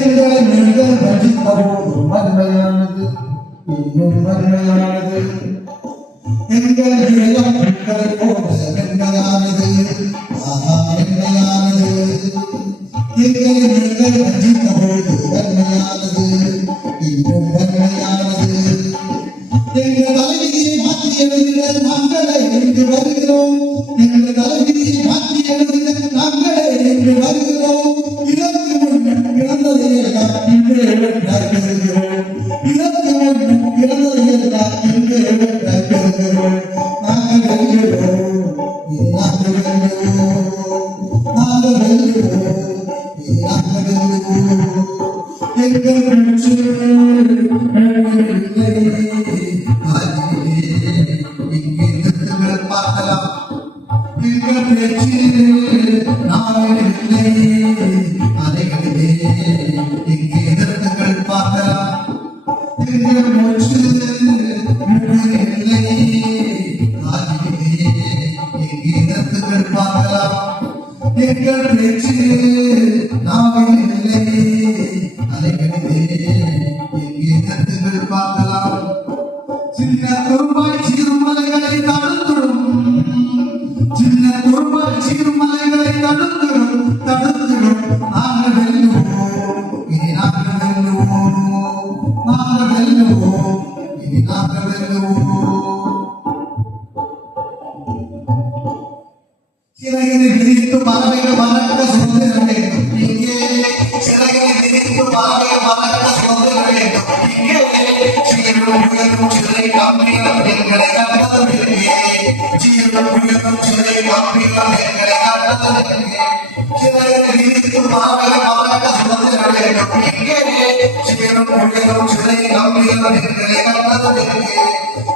எங்களை நீங்கள் ரசித்தபோதும் வன்மையானது, இன்னும் வன்மையானது. எங்கள் இதயம் உங்களை போல வெண்மையானது, ஆஹா வெண்மையானது. எங்களை நீங்கள் ரசித்தபோது வன்மையானது, இன்னும் வன்மையானது. எங்கள் தலைவிதியை மாற்றி எழுதின நாங்களே இன்று வருகிறோம். எங்கள் தலைவிதியை மாற்றி எழுதின நாங்களே இன்று வருகிறோம். இதற்கு முன் பிறந்ததை எல்லாம் இன்று பெறுகிறோம். இதற்கு முன் பிறந்ததை எல்லாம் இன்று பெறுகிறோம். நாங்கள் வெல்கிறோம், நாங்கள் வெல்கிறோம், நாங்கள் வெல்கிறோம், நாங்கள் வெல்கிறோம். எங்கள் பார்க்கலாம். எங்கள் பேச்சு நாளில்லை, அலைகளிலே இங்கே எதிர்ப்புகள் பார்க்கலாம். எங்கள் மூச்சு இல்லை, ஆகிலே இங்கே எதிர்ப்புகள் பார்க்கலாம். எங்கள் பேச்சு நாளில்லை, அலைகளிலே இங்கே எதிர்ப்புகள் பார்க்கலாம். சின்ன குறும்பாய் சிறுமலைகளை தடுத்துடும், சின்ன குறும்பாய் சிறுமலைகளை தடுத்துடும், தடுத்துடும். நாங்கள் வெல்லுவோம், இனி நாங்கள் வெல்லுவோம், நாங்கள் வெல்லுவோம், இனி நாங்கள் வெல்லுவோம். சிறகினை விரித்து பறவைகள் பறக்க சுதந்திரம் வேண்டும் இங்கே, சிறகினை விரித்து பறவைகள் பறக்க சுதந்திரம் வேண்டும் இங்கே. சீரும் உயரும் சிலை காப்பீரம் எங்களை கண்டது எங்கே, சீரும் உயரும் சிலை காப்பீரம் எங்களை கண்டது எங்கே. சிறையை விரித்து பறவைகள் பறக்க சுதந்திரம் வேண்டும் இங்கே, சீரும் உயரும் சிலை காப்பீரம் எங்களை கண்டது எங்கே.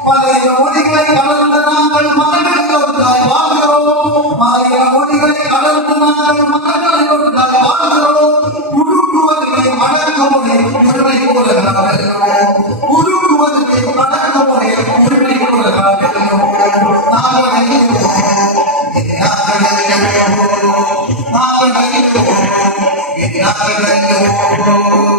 பழைய மொழிகளை கலந்து நாங்கள் மனதில் கொண்டாய் வாழ்கிறோம், பழைய மொழிகளை கலந்து நாங்கள் மனதில் கொண்டாய் வாழ்கிறோம். உருக்குவதை வணக்கமுறை உரிமை போல நாடுகிறோம், உருக்குவதை வணக்கமுறை உரிமை போல நாடுகிறோம். நாங்கள் வெல்லுவோம், நாங்கள் வெல்லுவோம், நாங்கள் வெல்லுவோம், நாங்கள் வெல்லுவோம்.